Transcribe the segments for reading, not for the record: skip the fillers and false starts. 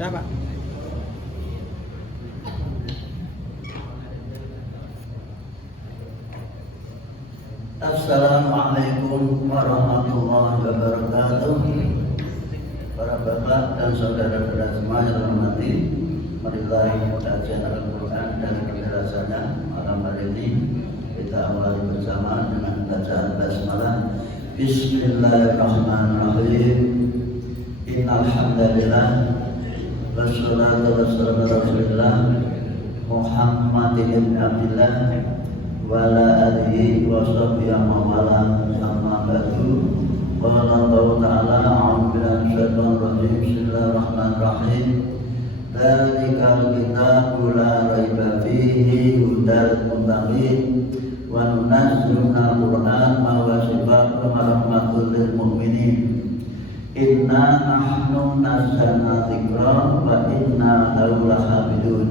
Ya, Pak. Assalamualaikum warahmatullahi wabarakatuh. Para bapak dan saudara-saudara semua yang hormati, marilah kajian Al-Quran dan penjelasannya malam hari ini kita awali bersama dengan bacaan basmalah. Bismillahirrahmanirrahim. Innal hamdalillah wassalatu wassalamu ala Rasulillah Muhammadin ibn Abdillah wa ala alihi wa sahbihi amma ba'du. Qala Allah ta'ala a'udzu billahi minasyaitonir rajim. Bismillahirrahmanirrahim. Dzalikal kitabu la raiba fihi hudal muttaqin wa nunazzilu minal qur'ani ma huwa shifaa'un wa rahmatun lil mu'minin. Inna nahnu nazzalna dzikra wa inna lahu lahafidun.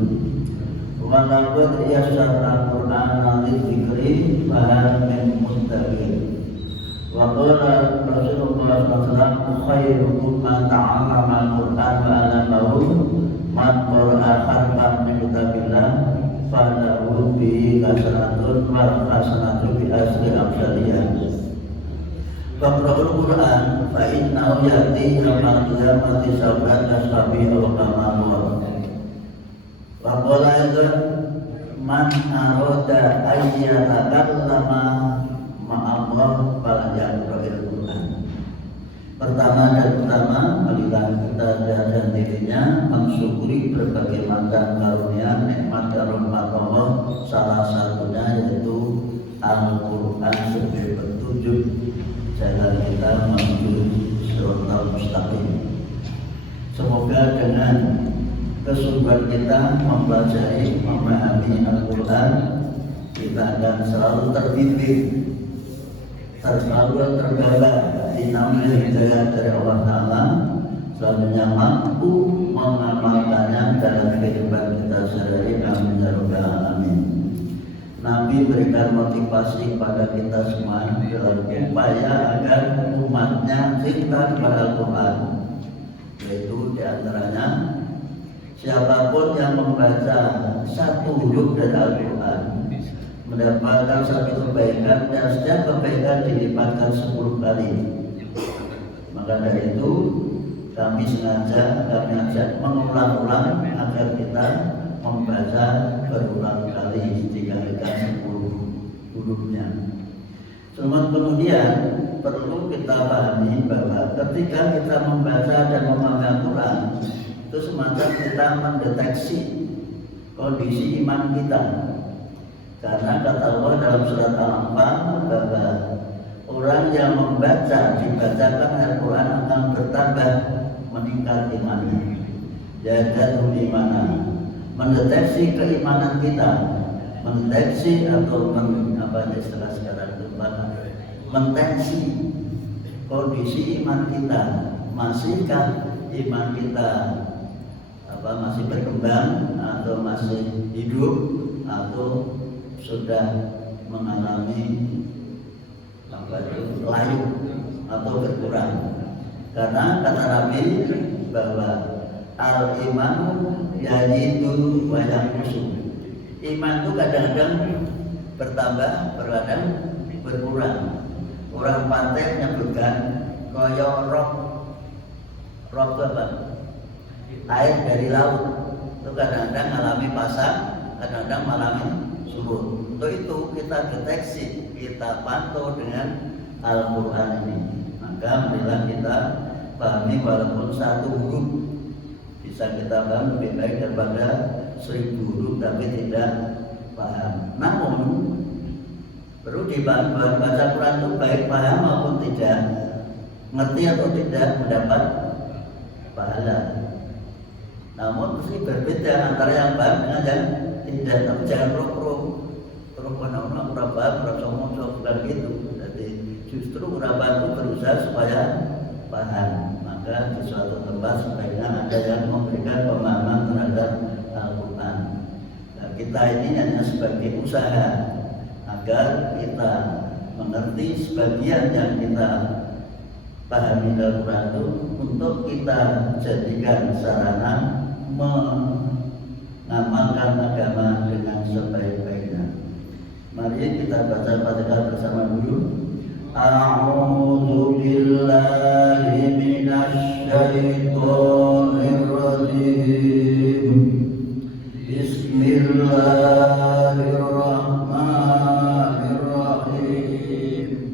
Wa laqad yassarna al-Qur'ana lidzikri fahal min muddakir. Wa qala Rasulullah sallallahu alaihi wasallam khairukum man ta'allama al-Qur'an wa 'allamahu man qara'a harfan min kitabillah falahu bihi hasanatun wa hasanatun bi asri amsaliyah. Faqra'ul Qur'an fa innahu ya'ti yawmal qiyamati sab'an ashabi aw kama qala. Wa qala aidan man arada ayyatallama ma'allah fala yaqra'ul Qur'an. Pertama dan utama, marilah kita dan dirinya mensyukuri berbagai macam karunia, nikmat dan rahmat Allah. Salah satunya yaitu Al-Quran sebagai petunjuk jalan kita menuju shiratal mustaqim. Semoga dengan kesungguhan kita mempelajari, memahami Al-Quran, kita akan selalu terbimbing, selalu terbawa dinamika hidayah dari Allah Ta'ala, selanjutnya mampu mengamalkannya dalam kehidupan kita sehari-hari. Amin ya rabbal alamin. Nabi berikan motivasi kepada kita semua dalam upaya agar umatnya cinta kepada Al-Quran, yaitu diantaranya siapapun yang membaca satu huruf dari Al-Quran mendapatkan satu kebaikan, dan setiap kebaikan dilipatkan 10 kali. Maka dari itu kami ajak mengulang-ulang agar kita membaca berulang kali dikalikan 10 hurufnya. Kemudian perlu kita pahami bahwa ketika kita membaca dan memahami Al-Quran, itu semacam kita mendeteksi kondisi iman kita. Karena kata Allah dalam surat Al-Anfal bahwa orang yang dibacakan Al-Quran akan bertambah, meningkat imannya. Yadatul imanan, mendeteksi keimanan kita, mendeteksi atau istilah sekarang itu mendeteksi kondisi iman kita. Masihkah iman kita masih berkembang atau masih hidup, atau sudah mengalami layu atau berkurang. Karena kata Nabi bahwa al-imanu yazidu wa yanqusu. Iman itu kadang-kadang bertambah, kadang berkurang. Orang pantai menyebutkan koyo rob itu apa? Air dari laut itu kadang-kadang mengalami pasang, kadang-kadang mengalami surut. Untuk itu kita deteksi, kita pantau dengan Al-Quran ini. Maka marilah kita pahami, walaupun satu huruf bisa kita paham lebih baik daripada 1000 huruf tapi tidak paham. Namun perlu dibaca Quran itu baik paham maupun tidak, ngerti atau tidak, mendapat pahala. Namun mesti berbeda antara yang paham dengan yang tidak. Tapi jangan pro-pro orang paham, orang sombong bukan gitu. Jadi justru orang paham itu berusaha supaya paham. Maka di suatu tempat sebaiknya ada yang memberikan pemahaman terhadap Al-Quran. Nah, kita ini hanya sebagai usaha agar kita mengerti sebagian yang kita pahami dalam Al-Quran itu untuk kita jadikan sarana mengamalkan agama dengan sebaik-baiknya. Mari kita baca Fatihah bersama dulu. A'udzu billahi minasy syaithanir rajim. Bismillahirrahmanirrahim.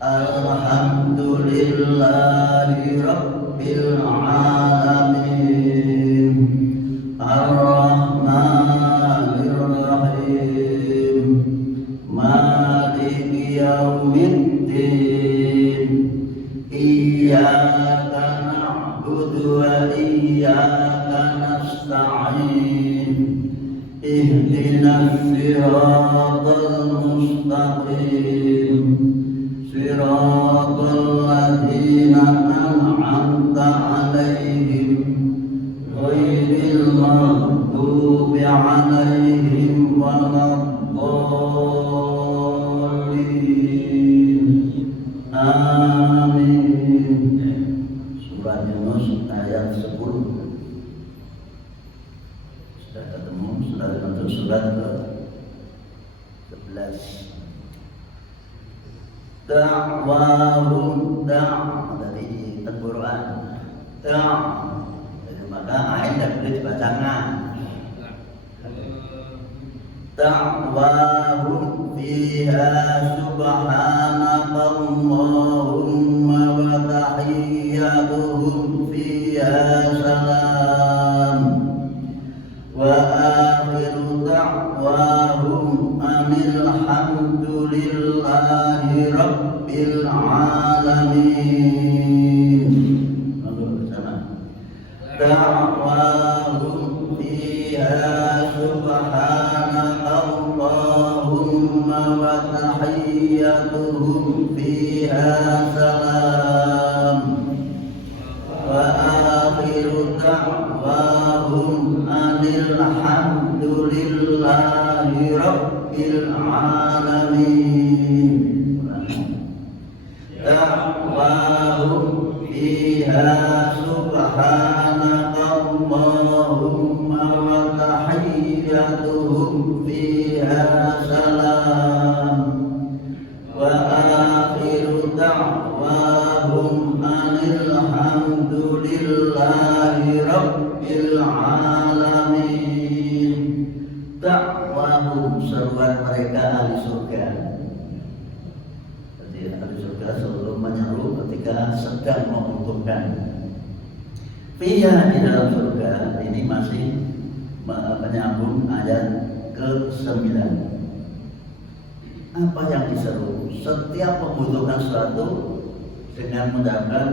Alhamdulillahi rabbil alamin. Ar-Rahmanir Rahim. Maliki yaumiddin. Iyyaka na'budu wa iyyaka nasta'in. Ihdinas siratal mustaqim. Siratal ladzina an'amta 'alaihim ghairil maghdubi 'alaihim waladdallin. Amin. Surah Yunus ayat 10. Sudah ketemu, sudah bentuk surat ke-11. Da'wahum dari Al-Quran. Maka ain dan boleh dibaca ngan. Da'wahum fiha subhanakallahumma wa tahiyyatuhum fiha salam. Wa akhiru da'wahum alhamdulillahi rabbil alamin. Da'wahum fiha subhanakallahumma wa tahiyyatuhum fiha salam. Wa akhiru da'wahum alhamdulillahi rabbil alamin. Da'wahum fiha subhanakallahumma wa tahiyyatuhum fiha salam. Wa akhiru da'wahum alhamdulillahi rabbil alamin. Da'wahum seruan mereka ahli surga. Jadi ahli surga selalu menyeru ketika sedang membutuhkan. Fiha di dalam surga ini masih menyambung ayat ke-9. Apa yang diseru? Setiap membutuhkan sesuatu dengan mengucapkan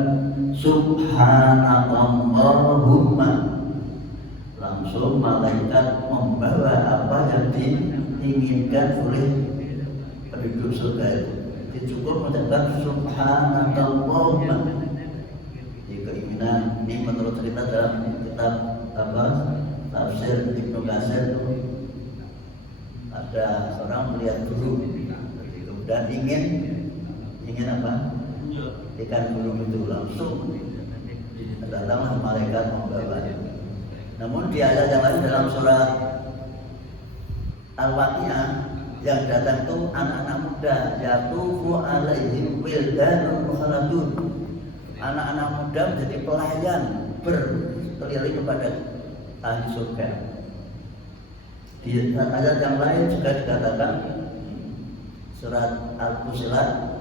subhanakallahumma, langsung malaikat membawa apa yang diinginkan oleh penduduk surga itu. Cukup mengucapkan subhanakallahumma. Keinginan ini menurut cerita dalam kitab tafsir Ibnu Katsir itu ada seorang melihat burung dan ingin apa? Ikan burung itu langsung datanglah malaikat membawa. Namun di ayat yang lain dalam surat Al-Waqiah yang datang itu anak-anak muda, yatufu alaihim wildanun mukhalladun. Anak-anak muda menjadi pelayan berkeliling kepada ahli surga. Di ayat yang lain juga dikatakan surat Al-Fussilat,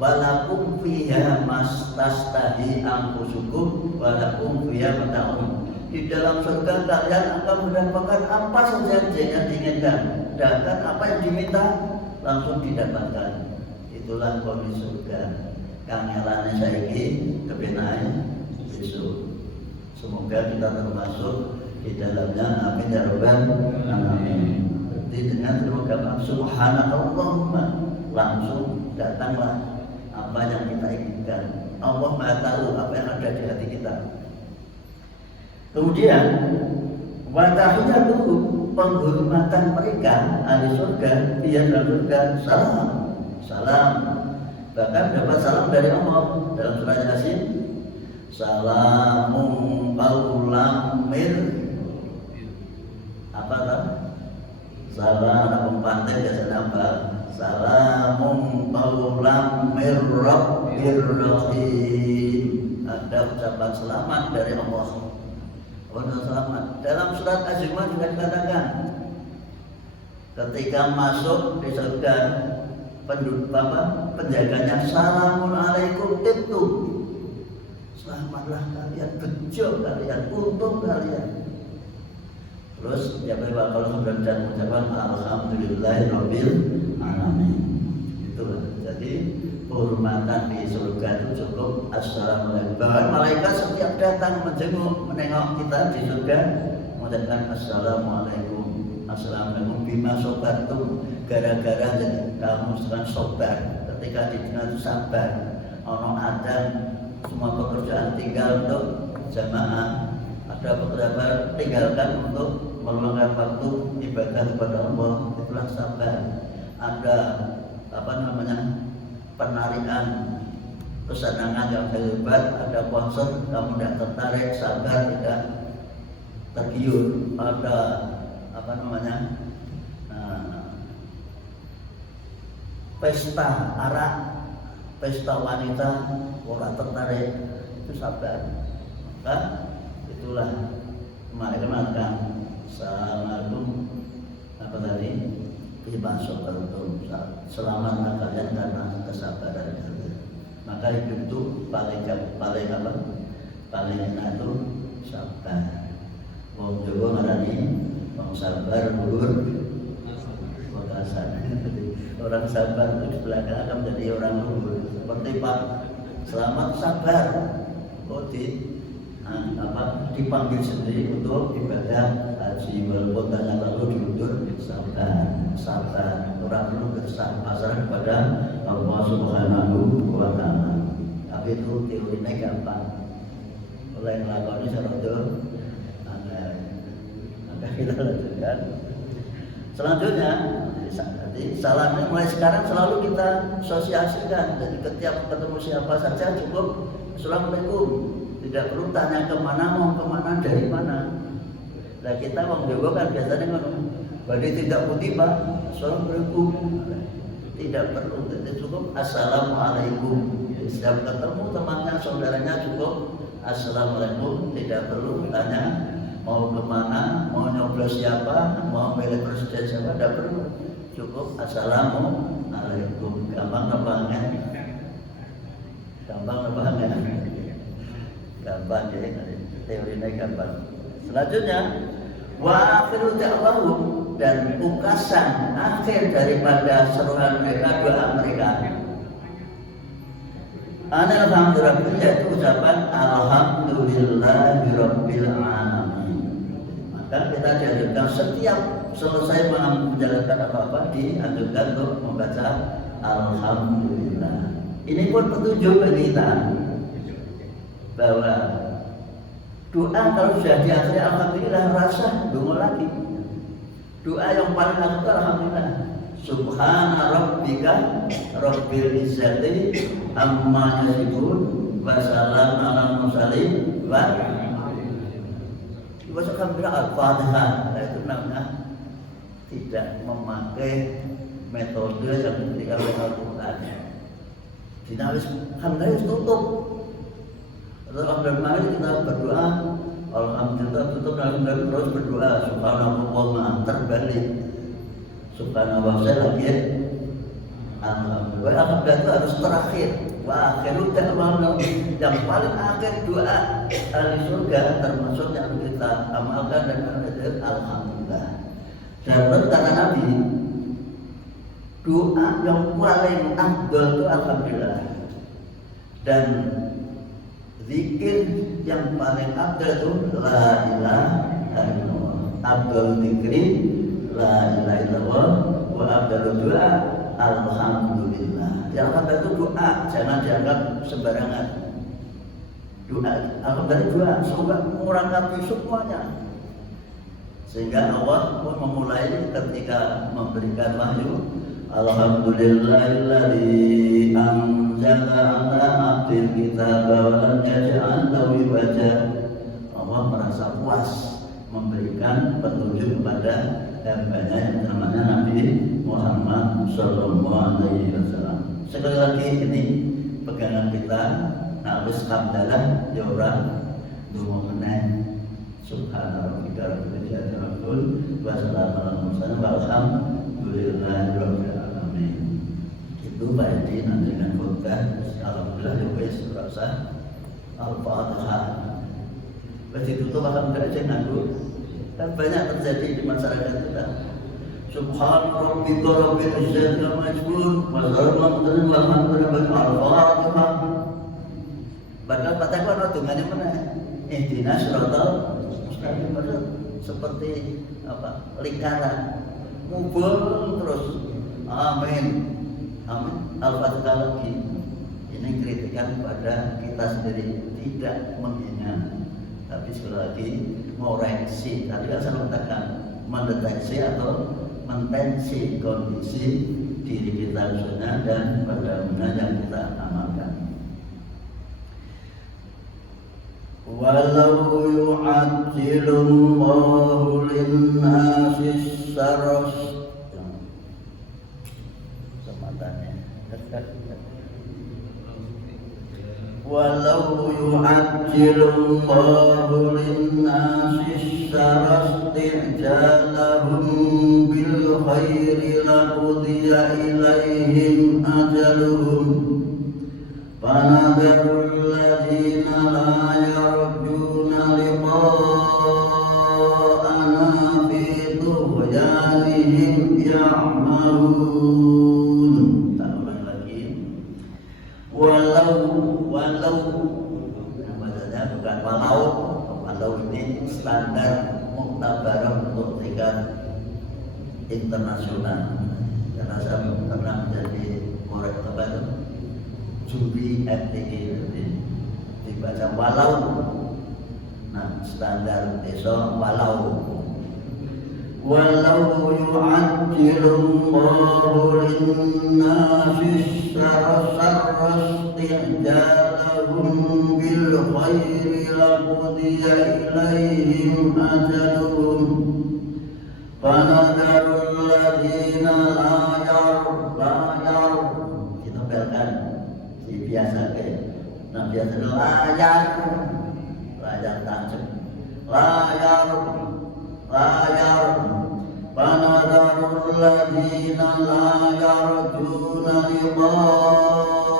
walakum fiha mastastahi anfusukum walakum fiha mata'un. Di dalam surga kalian akan mendapatkan apa saja yang diinginkan, dan apa yang diminta langsung didapatkan. Itulah kondisi surga. Kangelane saiki kepenai besok. Semoga kita termasuk di dalamnya. Amin ya rabbal alamin. Jadi dengan mengucapkan subhanakallahumma langsung datanglah apa yang kita inginkan. Allah Maha tahu apa yang ada di hati kita. Kemudian watahiyatuhum, penghormatan mereka ahli surga, dia dalam surga, salam. Bahkan dapat salam dari Allah dalam surah Yasin, salamun qaulam mir apa kan? Salam pantai biasa apa? Salamun qaulam mir rabbir rahim. Ada ucapan selamat dari Allah. Allah selamat. Dalam surat Az-Zumar juga dikatakan ketika masuk di surga penjaganya salamun alaikum tibtum. Selamatlah kalian, bejo kalian, untung kalian. Terus ya bapak kalau sudah mengucapkan alhamdulillahirabbil alamin. Itulah. Jadi kehormatan di surga itu cukup assalamualaikum. Bahkan malaikat setiap datang menjenguk, menengok kita di surga mengucapkan assalamualaikum. Assalamualaikum bima sobartum, gara-gara jadi kamu sedang sobar. Ketika di dunia itu sabar, ono adzan, semua pekerjaan tinggal untuk jamaah, ada beberapa tinggalkan untuk meluangkan waktu ibadah kepada Allah, itulah sabar. Ada penarikan kesenangan yang hebat, ada konser kamu tidak tertarik, sabar, tidak tergiur. Ada pesta arak, pesta wanita, orang tertarik, itu sabar. Maka itulah mereka mengatakan salamun apa tadi? Bima sabartum, selamatlah kalian karena kesabaran kalian. Maka hidup itu paling enak itu sabar. Wong Jawa ngarani wong sabar luhur wakasan. Orang sabar itu di belakang akan menjadi orang luhur. Seperti Pak Selamat sabar, dipanggil sendiri untuk ibadah haji, walaupun tanya lalu diundur sabar, orang perlu bersabar kepada Allah Subhanahu wa Ta'ala. Tapi itu teorinya gampang, oleh melakukan itu maka kita lanjutkan. Selanjutnya, salamnya mulai sekarang selalu kita sosialisasikan. Jadi ketika ketemu siapa saja cukup assalamualaikum. Tidak perlu tanya kemana, mau kemana, dari mana. Nah kita orang Jawa kan biasanya ngomong, badai tidak putih Pak, assalamualaikum. Tidak perlu, tidak cukup assalamualaikum. Setiap ketemu temannya, saudaranya cukup assalamualaikum. Tidak perlu tanya mau kemana, mau nyoblos siapa, mau milih presiden siapa, tidak perlu. Cukup assalamualaikum. Gampang banget. Gampang jadi teorinya gampang. Selanjutnya wa akhiru da'wahum, dan pungkasan akhir daripada seruan mereka, doa mereka, alhamdulillah, yaitu ucapan alhamdulillahirabbil alamin. Maka kita dianjurkan setiap selesai menjalankan apa-apa dianjurkan untuk membaca alhamdulillah. Ini pun petunjuk bagi kita bahwa doa kalau sudah diakhiri alhamdulillah, rasa dongo lagi. Doa yang paling aku alhamdulillah. Subhana rabbika rabbil izzati amma yasifun wa salamun alal mursalin wa alhamdulillah. Al-Fatihah itu namanya tidak memakai metode yang diberikan oleh Al-Quran. Dinamis alhamdulillah tutup. Alhamdulillah kita berdoa, alhamdulillah tutup, alhamdulillah terus berdoa, subhanallah terbalik, subhanallah saya lagi alhamdulillah itu harus terakhir. Wa akhiru da'wana, yang paling akhir doa ahli surga termasuk yang kita amalkan dan menjadi alhamdulillah. Dan kata Nabi, doa yang paling afdal itu alhamdulillah. Dan zikir yang paling afdal itu la ilaha illallah. Afdal zikri la ilaha illallah wa afdal doa alhamdulillah. Yang afdal itu doa, jangan dianggap sembarangan. Doa, alhamdulillah doa, semoga mengurangkan semuanya. Sehingga Allah pun memulai ketika memberikan wahyu, Alhamdulillahilladzi anzala ala abdil kitaba wa lam yaj'al lahu iwaja. Allah merasa puas memberikan petunjuk kepada hambanya yang namanya Nabi Muhammad Sallallahu Alaihi Wasallam. Sekali lagi ini pegangan kita, harus hamdalah ya orang dungo meneh. Subhanallah kita berbicara Rasul wassalamu alhamdulillahi rabbil alamin. Itu Pak Edi nanti dengan khutbah. Alhamdulillah ya wis rasa Al-Fatihah. Wis ditutup alhamdulillah jangan dulu. Kan banyak terjadi di masyarakat kita. Subhan rabbika rabbil izzati amma yasifun wa salamun alhamdulillahi al-Fatihah. Padahal Fatihah ana dungane meneh. Ihdinas siratal mustaqim, seperti apa? Lingkaran. Mubul terus. Amin. Amin. Al-Fatihah lagi. Ini kritikan pada kita sendiri, tidak menghina. Tapi sekali lagi mengoreksi. Tadi kan saya katakan mendeteksi atau mentensi kondisi diri kita khususnya dan pada yang kita amalkan. Walau yu'ajjilullahu lin-nasi saras sematanya. Walau yu'ajjilullahu lin-nasi saras ti'jalahum bil khairi laqudiya ilaihim ajaluhum fanadharul ladzina la yarjuna liqa'ana fi tughyanihim ya'mahun. Tambah lagi walau namanya bukan walau ini standar muktabar untuk tingkat internasional. Karena saya pernah menjadi murid juri FTG, dibaca walau. Nah, standar desa walau yu'ajjilullahu lin-nasi sarras ti'jalahum bil khairi laqudiya ilaihim ajaluhum fanadharul ladzina la kita belkan si biasa kayak nah biasa layar tajam layar fanadharul ladzina la yarjuna liqa'ana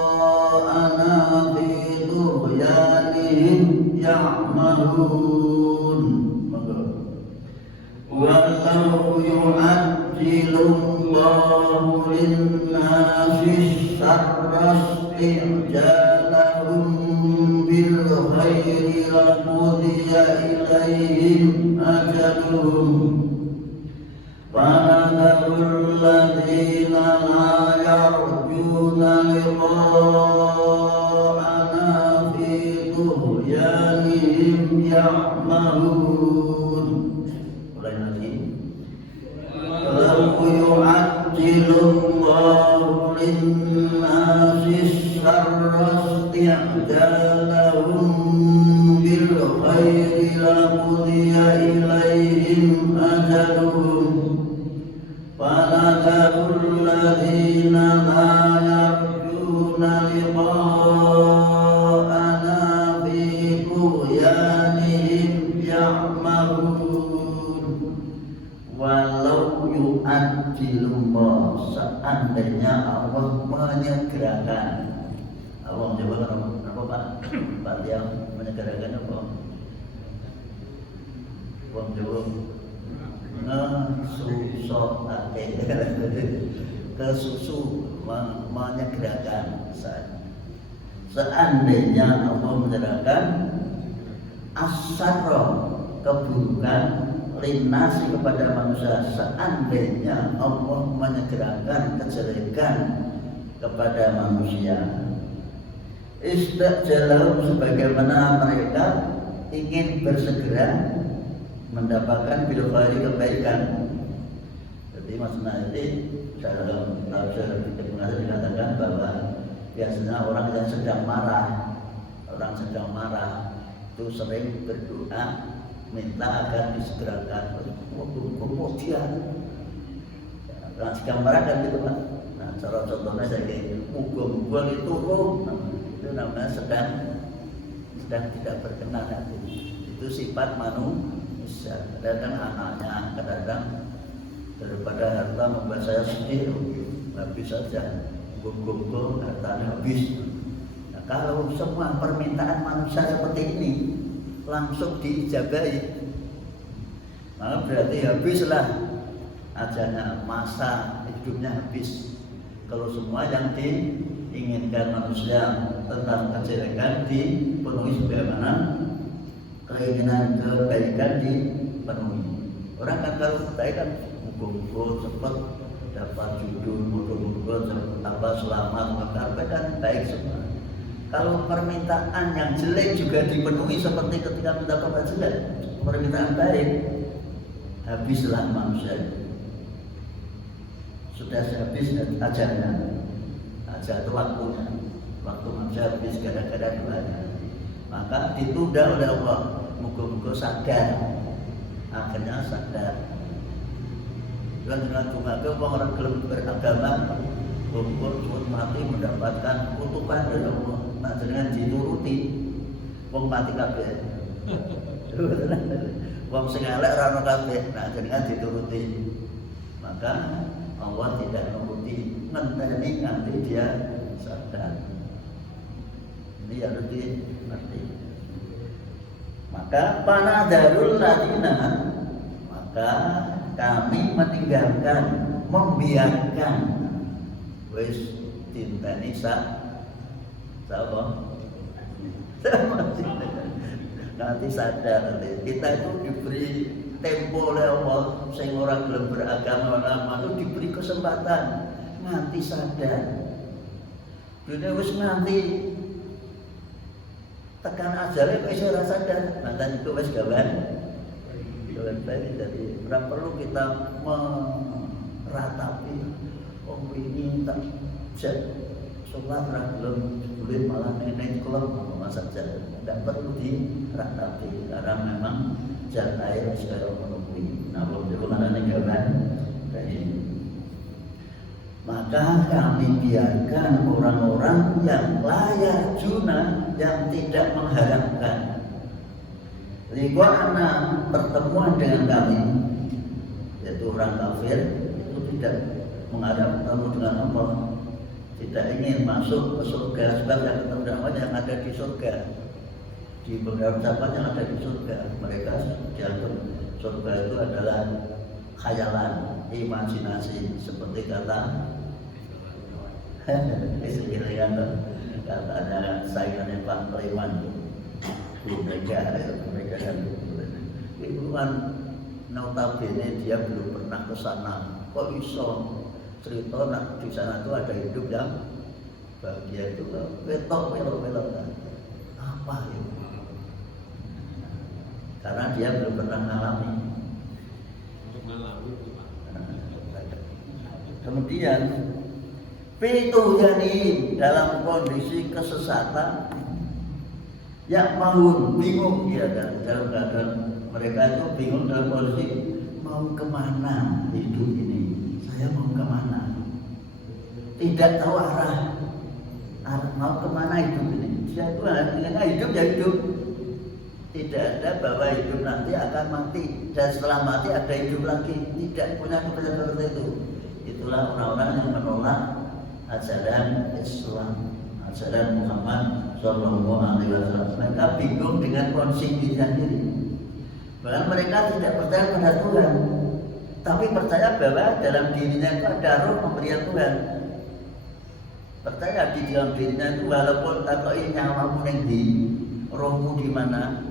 fi tughyanihim ya'mahun. Walau yu'ajjilullahu lin-nasi sarras i'jalahum bil khairi laqudiya ilaihim ajaluhum fanadharul ladzina la yarjuna liqa'ana fi tughyanihim ya'mahun. Walau yu'ajjilullahu lin-nasi sarras i'jalahum bil khairi laqudiya ilaihim ajaluhum fanadharul ladzina la yarjuna liqa'ana fi tughyanihim ya'mahun. Walau yu'ajjilullah, seandainya Allah menyegerakan. Allah coba apa Pak yang menyegerakan apa? Wong Jawa ngesusokake kesusu menyegerakan. Seandainya Allah menyegerakan asarro keburukan linasi kepada manusia, seandainya Allah menyegerakan kejelekan kepada manusia, istajalahum, sebagaimana mereka ingin bersegera mendapatkan bil khairi, kebaikan. Jadi Jadi maksudnya ini dalam tafsir Ibnu Katsir dikatakan bahwa biasanya orang yang sedang marah itu sering berdoa minta agar disegerakan. Kemudian orang sedang marah kan gitu Pak. Nah, cara contohnya saya kayak muga-muga itu itu namanya sedang tidak berkenan hati. Itu sifat manusia. Kadang anaknya, kadang daripada harta membuat saya sedih, habis saja, gong hartanya habis. Nah, kalau semua permintaan manusia seperti ini langsung diijabahi, maka berarti habislah ajalnya, masa hidupnya habis. Kalau semua yang diinginkan manusia tentang kejelekan dipenuhi, sebagaimana keinginan kebaikan dipenuhi. Orang kan kalau kebaikan muga-muga cepat dapat judul, muga-muga apa selamat, maka kan baik semua. Kalau permintaan yang jelek juga dipenuhi seperti ketika minta permintaan baik, habislah manusia. Sudah habis ajalnya, ajal itu waktunya, waktu manusia habis gara-gara doanya. Maka ditunda oleh Allah. Muga-muga sadar, akhirnya sadar. Dengan tunggaknya orang gelem beragama, kumpul mati mendapatkan kutukan dari Allah. Nah, dengan dituruti, wong mati kabeh. Wong sing elek ora ono kabeh. Nah, dengan dituruti. Maka Allah tidak menuruti, ngenteni nanti dia sadar. Ini harus dimengerti. Maka panadarul ladina, maka kami meninggalkan, membiarkan wis tinteni siapa? Nanti sadar nanti. Kita itu diberi tempo oleh Allah, sing orang belum beragama lama itu diberi kesempatan nganti sadar. Dunia wis nganti tekan ajalnya kok iso ora sadar, mantan itu wis gawan baik. Jadi ora perlu kita meratapi ini tak sholat ra belum boleh malah nenek kelem apa saja. Tidak perlu diratapi karena memang jatai secara memenuhi. Nah, kalau mana negara ini, maka kami biarkan orang-orang yang layak juna, yang tidak mengharapkan anak pertemuan dengan kami, yaitu orang kafir itu tidak mengharap bertemu dengan Allah, tidak ingin masuk ke surga sebab yang ketemu dengan Allah yang ada di surga. Di beberapa ucapan yang ada di surga, mereka dianggap surga itu adalah khayalan, imajinasi, seperti kata katanya saingannya Pak Kleman, mereka kan itu kan notabene dia belum pernah ke sana. Kok iso cerita nak di sana itu ada hidup yang bahagia itu wetok apa itu? Karena dia belum pernah mengalami. Kemudian yani dalam kondisi kesesatan, yang mau bingung ya, dan dalam keadaan mereka itu bingung dalam kondisi mau kemana hidup ini, saya mau kemana, tidak tahu arah mau kemana hidup ini. Dia itu artinya hidup ya hidup. Tidak ada bahwa hidup nanti akan mati dan setelah mati ada hidup lagi. Tidak punya kepercayaan seperti itu. Itulah orang-orang yang menolak ajaran Islam, ajaran Muhammad Sallallahu Alaihi Wasallam. Mereka bingung dengan konsep dirinya sendiri. Bahkan mereka tidak percaya pada Tuhan, tapi percaya bahwa dalam dirinya itu ada roh pemberian Tuhan. Percaya di dalam dirinya itu walaupun takoi nyawamu yang di rohmu di mana.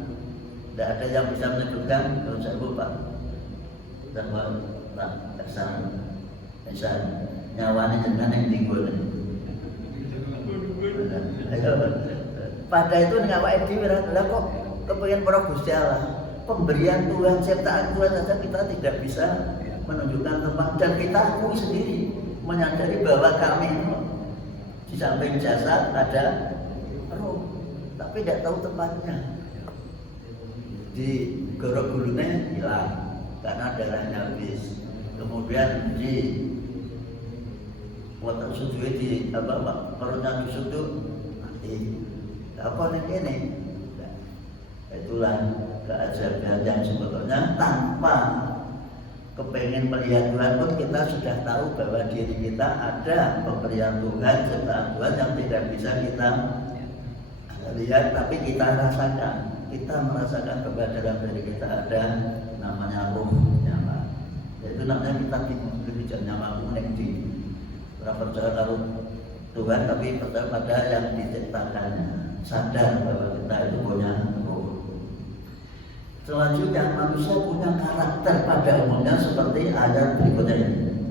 Tidak ada yang bisa menyebutkan, kalau saya lupa. Bahwa kesan nyawanya dengan yang tinggul. Pada itu ngawak di lah kok kepengen para Gusti Allah. Pemberian Tuhan, ciptaan Tuhan saja kita tidak bisa menunjukkan tempat, dan kita akui sendiri, menyadari bahwa kami di samping jasad ada roh, tapi tidak tahu tempatnya. Di gorok gulunya hilang karena darahnya habis. Kemudian di watak sujud di perutnya dusuk itu mati. Apa ini? Itulah keajaiban yang sebetulnya tanpa kepengen melihat Tuhan pun kita sudah tahu bahwa diri kita ada pemberian Tuhan, ciptaan Tuhan yang tidak bisa kita lihat, tapi kita rasakan. Kita merasakan bahwa dalam diri kita ada namanya roh nyama. Itu namanya kita diberi nyama kuning di. Orang percaya kalau Tuhan, tapi percaya pada yang diciptakannya. Sadar bahwa kita itu punya roh. Selanjutnya manusia punya karakter pada umumnya seperti ayat berikutnya ini.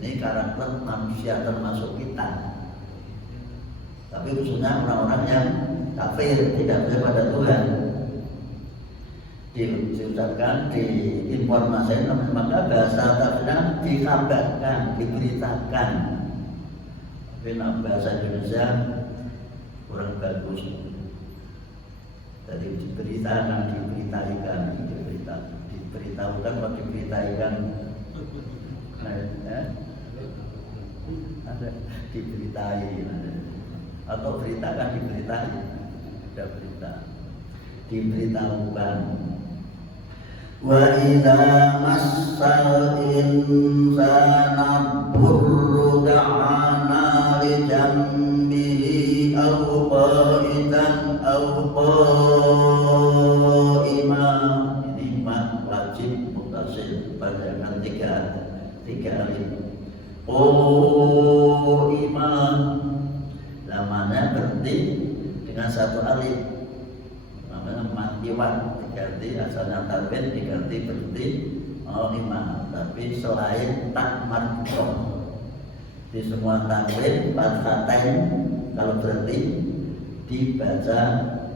Ini karakter manusia termasuk kita. Tapi khususnya orang-orang yang kafir, tidak percaya pada Tuhan. Diucapkan, diinformasikan, maka bahasa Arabnya dikabarkan, diberitakan. Tapi bahasa Indonesia kurang bagus. Jadi diberitakan, diberitahukan atau diberitakan. Ada diberitai, atau beritakan, diberitai, ada berita, diberitahukan. Wa idza massal insana burru da'ana li jambihi aw qa'idan aw qa'ima. Ini wajib mutasil pada tiga kali. Qa'ima namanya berhenti dengan satu alif, namanya matiwan, diganti asalnya tanwin diganti berhenti lima. Tapi selain tak marfu'ah, di semua tanwin fathatain kalau berhenti dibaca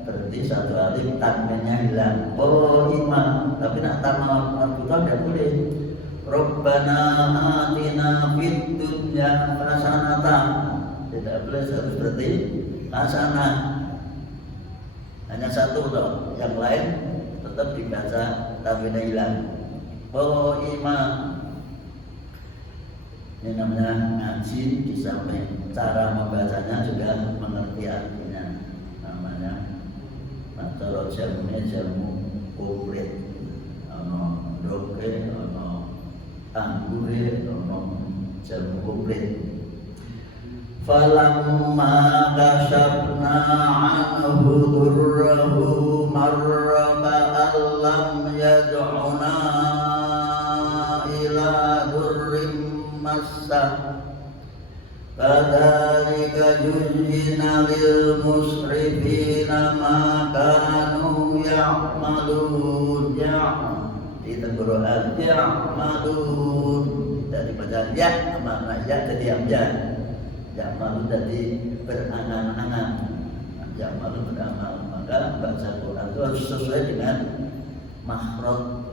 berhenti satu alif, tanwinnya hilang. Lima. Tapi nak tak marfu'ah tidak boleh. Rabbana atina fid dunya hasanatan, tidak boleh, harus berhenti hasanah. Hanya satu loh, yang lain tetap dibaca tanwinnya hilang. Imam ini namanya ngaji, di samping cara membacanya juga mengerti artinya. Namanya antara jamunya jamu komplit, ono roke, ono anggure, ono jamu komplit. Falamma kasyafna anhu durrahu marra ba'allam yad'una ila durrim massah kadzalika yujina lil musrifina ma kanu ya'malun. Di tenggorokan ya'malun dari baca ya, makna ya jadi amjan. Ya'malu jadi berangan-angan, ya'malu beramal. Maka baca Quran itu harus sesuai dengan makhraj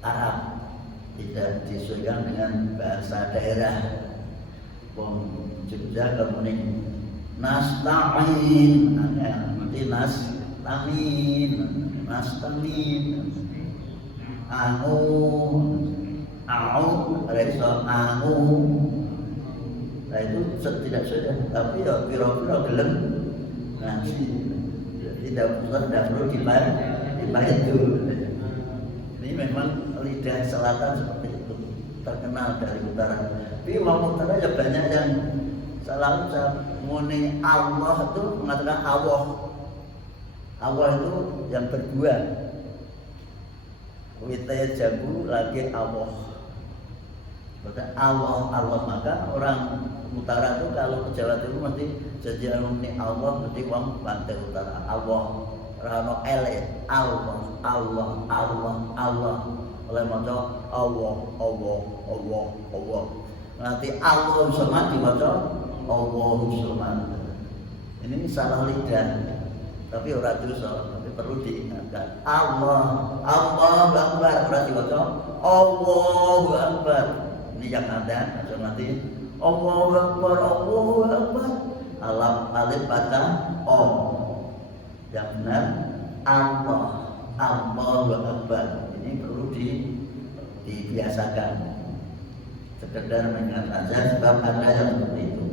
Arab, tidak disesuaikan dengan bahasa daerah. Wong Jogja kemuning nasta'in, nanti nastamin, a'u, reso a'u. Nah itu tidak sudah, tapi ya piro-piro gelem ngaji, tidak perlu dipahit dulu. Ini memang lidah selatan seperti itu, terkenal dari utara. Tapi orang utara ya banyak yang salah ucap. Muni Allah itu mengatakan Allah. Allah itu yang berdua. Wite jabu lagi Allah. Berarti Allah, maka orang utara itu kalau ke Jawa Timur mesti jadi alumni Allah, mesti wong pantai utara Allah, rano ele Allah oleh maca Allah. Nanti Allah sama dibaca Allah sama. Ini salah lidah, tapi orang dosa. Tapi perlu diingatkan. Allahu Akbar, berarti Allahu Akbar. Ini yang ada, nanti Allahu Akbar, Allahu Akbar. Alif baca Om. Yang benar Allahu Akbar. Ini perlu dibiasakan. Sekedar mengingat aja sebab ada yang seperti itu.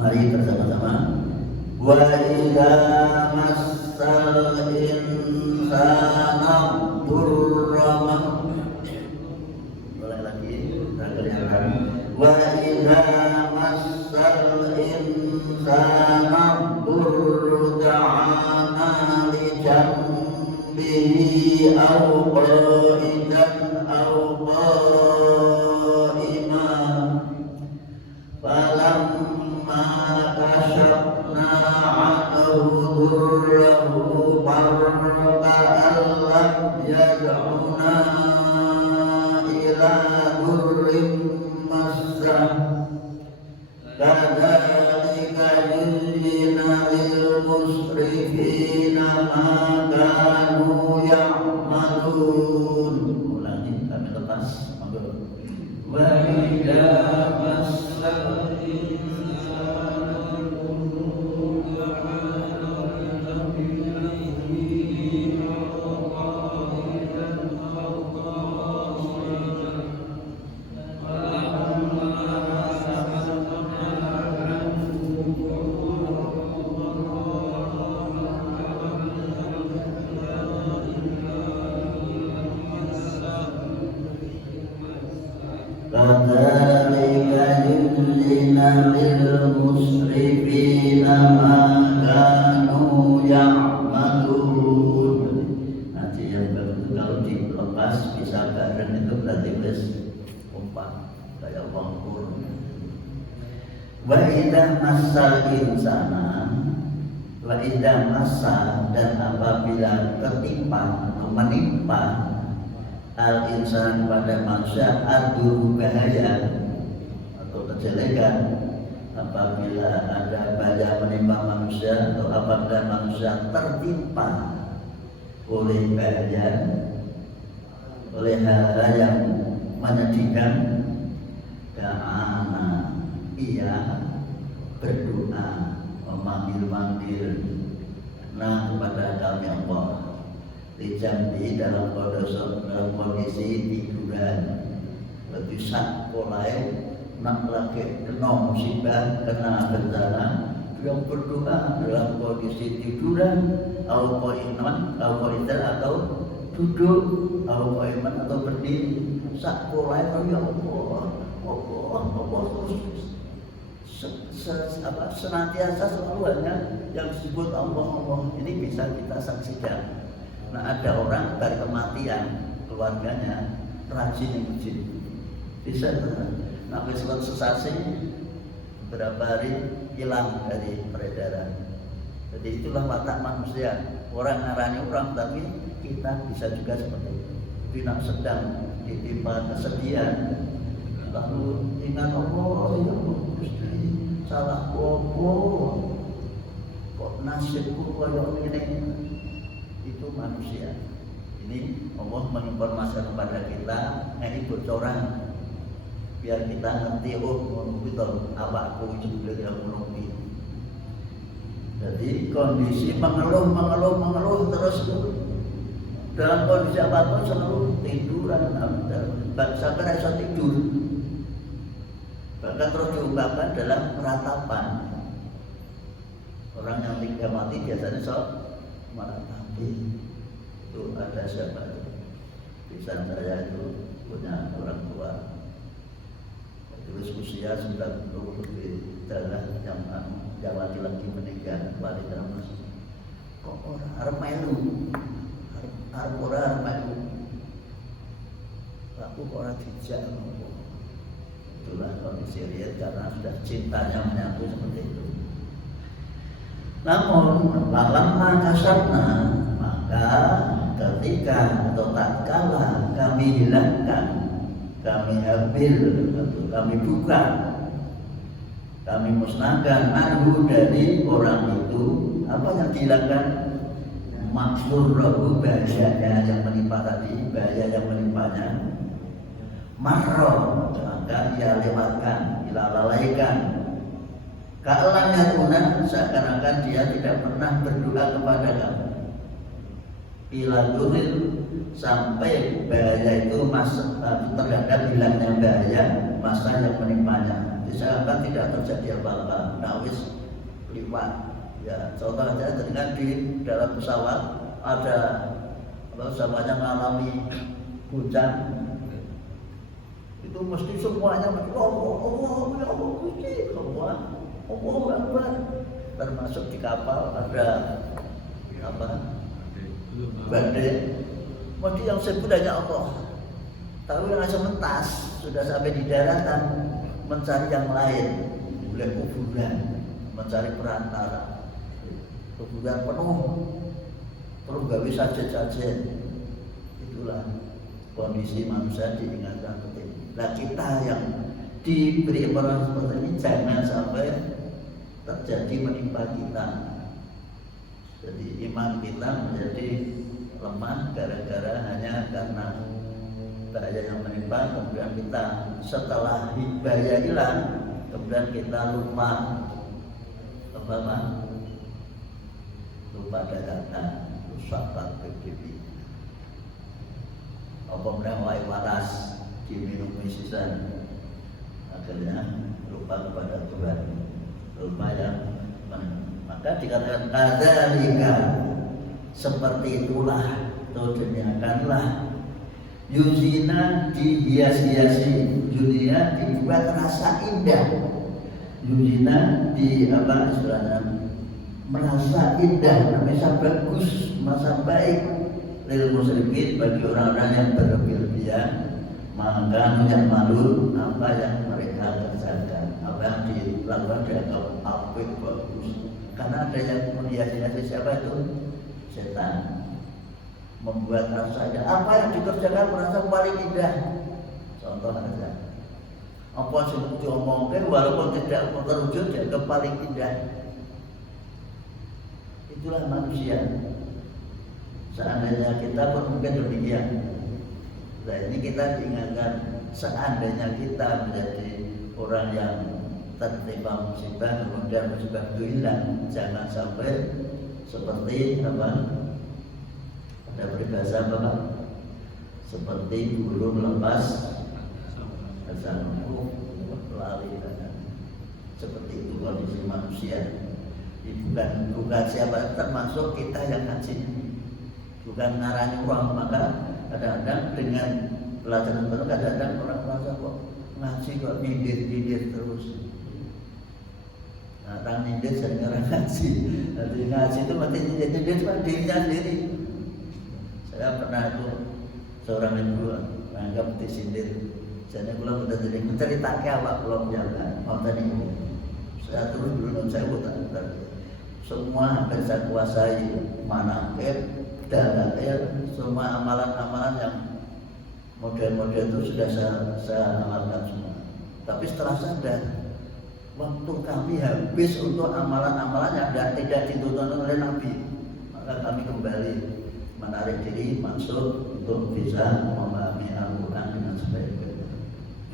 Mari bersama-sama. Wa idza massal insana durra. Mulai lagi, kelihatan. Wa idza massal insana durra ta'ana li jambihi aw qa'idan aw qa'iman. Falamma kashafna 'anhu durrahu marra lam yad'una ila durrin massah. Kadzalika yuzyina lil musrifina ma kanu ya'malun. Ulangi, kami lepas. Wa idza massal kadzalika yuzyina lil musrifina ma kanu ya'malun. Nanti yang begitu kalau dilepas bisa bareng itu berarti wis kompak kayak bangkur. Wa idza massal insana, wa idza massa, dan apabila ketimpa atau menimpa al-insan pada manusia adu bahaya atau kejelekan, apabila ada bahaya menimpa manusia atau apabila manusia tertimpa oleh bahaya, oleh hal-hal yang menyedihkan, ka'ana, ia berdoa memanggil-manggil kepada kami Allah dijambi dalam kondisi tiduran. Berarti saat mulai nak lagi kena musibah, kena bencana, yang berdoa dalam kondisi tiduran, atau qaiman, atau duduk, atau berdiri. Saat mulai ya Allah terus senantiasa selalu hanya yang disebut Allah. Ini bisa kita saksikan. Nah, ada orang dari kematian keluarganya rajin yang masjid, bisa sampai sesasi beberapa hari hilang dari peredaran. Jadi itulah watak manusia. Orang ngarani orang, tapi kita bisa juga seperti itu. Bila sedang ditimpa kesedihan, lalu ingat Allah, ya Gusti, salah kok nasibku kayak ini. Itu manusia. Ini Allah menginformasikan kepada kita, ini bocoran biar kita ngerti, betul apa aku juga yang menubi. Jadi kondisi mengeluh terus dalam kondisi apapun selalu tiduran, sampai rasa tidur. Bahkan terus diungkapkan dalam peratapan. Orang yang tinggal mati biasanya meratapi. Itu ada siapa itu? Bisa saya itu punya orang tua. Terus usia 90 lebih, darah yang laki-laki meninggal, balik dalam masuk. Kok orang harap melu? Harap melu. Aku orang dijak. Itulah kondisi dia karena sudah cintanya menyatu seperti itu. Namun falamma kasarna, maka ketika atau tatkala kami hilangkan, kami ambil atau kami buka kami musnahkan anhu dari orang itu. Apa yang dihilangkan? Maksurahu, bahayanya yang menimpa tadi, bahaya yang menimpanya. Marro, maka ia lewatkan, ia lalaikan. Ka'alam yakuna, seakan-akan dia tidak pernah berdoa kepada kamu. Ila duril, sampai bahaya itu terhadap hilangnya bahaya masa yang menimpanya. Seakan tidak terjadi apa-apa, nawis liwat. Ya, contoh saja dengan di dalam pesawat ada pesawatnya mengalami hujan, itu mesti semuanya Allah Akbar. Termasuk di kapal ada apa? Badai. Mesti yang sebut hanya Allah. Tapi yang sementas sudah sampai di daratan mencari yang lain, mulai kuburan, mencari perantara. Kuburan penuh, perlu gawe sajen-sajen. Itulah kondisi manusia diingatkan penting. Nah, kita yang diberi informasi seperti ini jangan sampai terjadi menimpa kita. Jadi iman kita menjadi lemah gara-gara hanya karena bahaya yang menimpa. Kemudian kita setelah bahaya hilang, kemudian kita lupa lupa data rusak PBB. Apa mulai waras diminum sisan, akhirnya lupa kepada Tuhan, lupa yang maka dikatakan kadzalika, seperti itulah atau demikianlah yuzina, dihias-hiasi dunia, dibuat rasa indah. Yuzina di apa istilahnya, merasa indah, merasa bagus, merasa baik lil muslimin, bagi orang-orang yang berlebihan, maka yang malu apa yang mereka kerjakan, apa yang dilakukan dianggap apik bagus. Karena ada yang menghias-hiasi siapa itu? Setan. Membuat rasa indah. Apa yang dikerjakan merasa paling indah. Contoh saja. Apa yang diomongkan walaupun tidak terwujud dianggap paling indah. Itulah manusia. Seandainya kita pun mungkin demikian. Nah, ini kita diingatkan, seandainya kita menjadi orang yang tertimpa musibah, kemudian musibah itu hilang, jangan sampai seperti apa? Ada peribahasa apa Pak? Seperti burung lepas sarangku lari. Seperti itu kondisi manusia. Bukan siapa, termasuk kita yang ngaji, bukan ngarani orang. Maka kadang-kadang dengan pelajaran baru, kadang-kadang orang merasa kok ngaji kok nyindir terus. Nah, orang nyindir jadi orang ngaji. Jadi ngaji itu mesti nyindir cuma dirinya sendiri. Saya pernah itu seorang ibu menganggap disindir. Jadi kalau kita jadi menceritakan awak belum jalan, mau tadi saya terus dulu saya putar. Semua hampir saya kuasai, manaqib, dalail, semua amalan-amalan yang model-model itu sudah saya amalkan semua. Tapi setelah sadar, waktu kami habis untuk amalan-amalan yang tidak dituntut oleh Nabi, maka kami kembali menarik diri masuk untuk bisa memahami Al-Quran dengan sebaik-baiknya.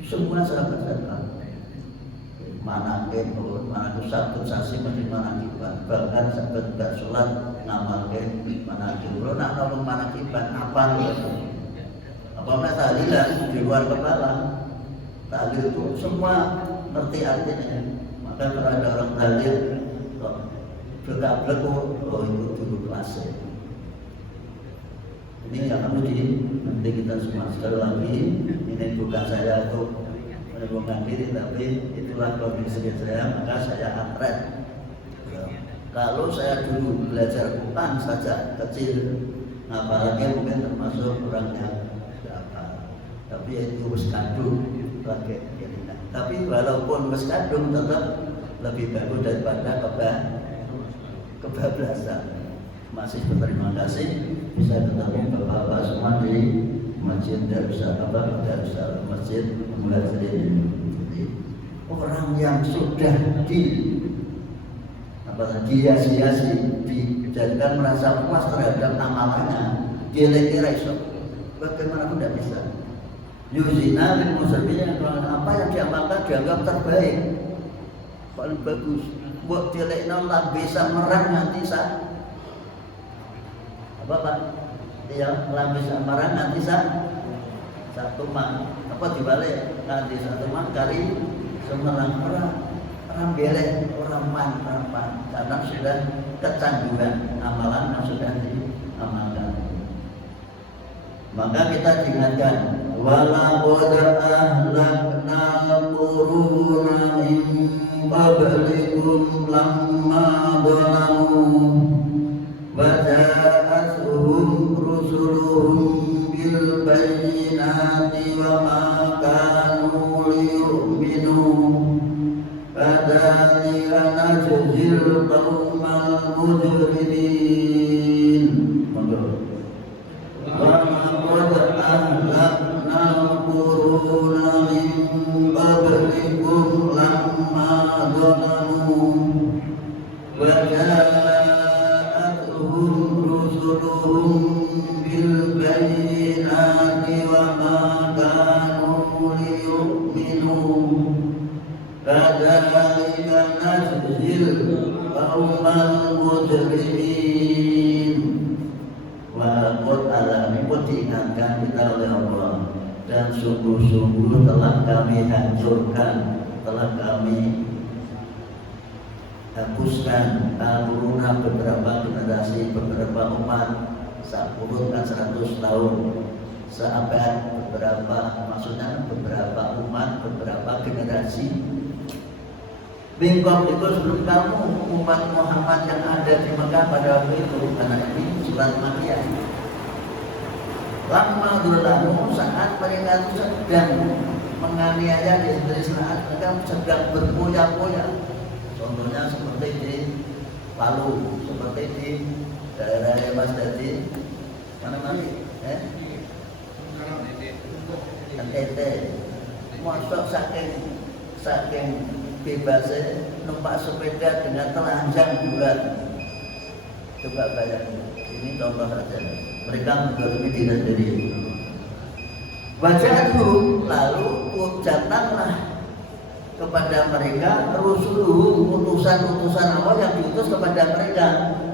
Semua sahabat-sahabat manaqib, manaqib satu sasi mesti manaqiban, bahkan sahabat gak sholat ngamalkan manaqib. Kalau nak nolong manaqiban apa itu? Apa tahlilan di luar kepala? Tahlil itu semua ngerti artinya. Maka kalau ada orang tahlil berkablek, oh itu dulu kelasnya. Ini yang harus nanti kita semua. Sekali lagi, ini bukan saya untuk menyombongkan diri, tapi itulah kondisi saya, maka saya atret. Kalau saya dulu belajar Quran saja kecil, apalagi mungkin termasuk orang yang apa, tapi itu wis kadung pakai kirinan. Tapi walaupun wis kadung tetap lebih bagus daripada kebablasan. Masih berterima kasih bisa ketemu Bapak-bapak semua di Masjid Darussalam, Masjid Muhajirin. orang yang sudah dihiasi-hiasi, dijadikan merasa puas terhadap amalannya, dia kira iso. Bagaimana pun tidak bisa. Yuzina lil muslimin, apa yang diamalkan dianggap terbaik, paling bagus. Buat dilekna lah bisa merang nanti apa Pak? Dia bisa merang nanti satu man. Apa dibalik nanti satu man kali semerang orang belek orang man karena sudah kecanduan amalan yang sudah diamalkan. Maka kita diingatkan wala qad ahlakna quruna min qablikum lamma dhalamu wa ja'atuhum rusuluhum bil bayyinati wa ma kanu liyu'minu kadzalika najzil qaumal mujrimin. وَلَقَدْ أَهْلَكْنَا الْقُرُونَ مِنْ قَبْلِكُمْ لَمَّا ظَلَمُوا وَجَاءَتْهُمْ رُسُلُهُم بِالْبَيِّنَاتِ وَمَا كَانُوا لِيُؤْمِنُوا كَذَلِكَ نَجْزِي الْقَوْمَ الْمُجْرِمِينَ. Walaupun alam ini pun diingatkan kita oleh Allah, dan sungguh-sungguh telah kami hancurkan, telah kami hapuskan al-quruna beberapa generasi, beberapa umat, sepuluh kan 100 tahun, seabad beberapa, maksudnya beberapa umat, beberapa generasi. Bingkong itu sebelum kamu umat Muhammad yang ada di Mekah pada waktu itu, karena ini surat Makkiyah. Lama dulu saat mereka itu sedang menganiaya di saat mereka sedang berpoya-poya. Contohnya seperti di Palu, seperti di daerah Mas Dadi, mana-mana, NTT. Masuk saking bebasnya numpak sepeda dengan telanjang bulat. Coba bayangkan, ini contoh saja. Mereka mendolimi diri sendiri. Wajahku lalu datanglah kepada mereka rusuluhum, utusan-utusan Allah yang diutus kepada mereka.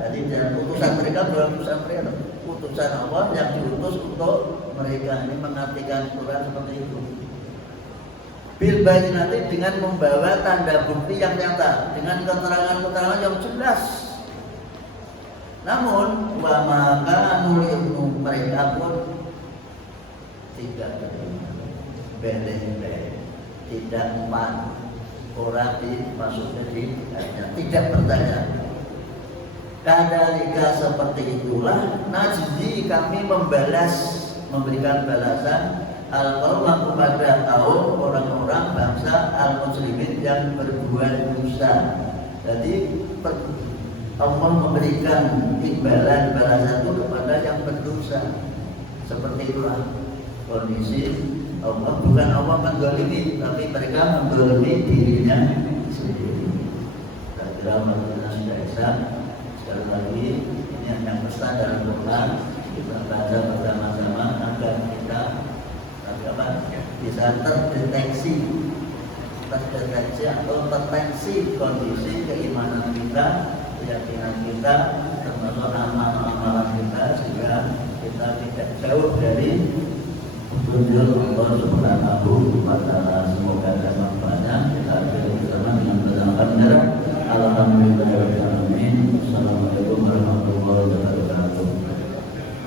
Jadi utusan mereka bukan utusan mereka, utusan Allah yang diutus untuk mereka. Ini mengartikan Quran seperti itu. Bil bayyinati, dengan membawa tanda bukti yang nyata, dengan keterangan-keterangan yang jelas. Namun wa maka nuliyum, mereka pun tidak beleh-beleh, tidak man, orang dimasuknya di hanya tidak bertanya. Kadzalika, seperti itulah najzi, kami membalas, memberikan balasan al-qaum kepada kaum orang-orang bangsa al-muslimin yang berbuat dosa. Jadi Allah memberikan imbalan balasan itu kepada yang berdosa. Seperti itulah kondisi Allah. Bukan Allah menzalimi, tapi mereka menzalimi dirinya sendiri. Saya kira maksudnya sudah bisa. Sekali lagi ini yang pesan dalam Quran, kita baca bersama-sama agar kita bisa terdeteksi atau terdeteksi kondisi keimanan kita, keyakinan kita, termasuk amalan-amalan kita, sehingga kita tidak jauh dari petunjuk Allah Subhanahu wa Ta'ala. Semoga ada manfaatnya. Kita akhiri bersama dengan bersama. Alhamdulillah.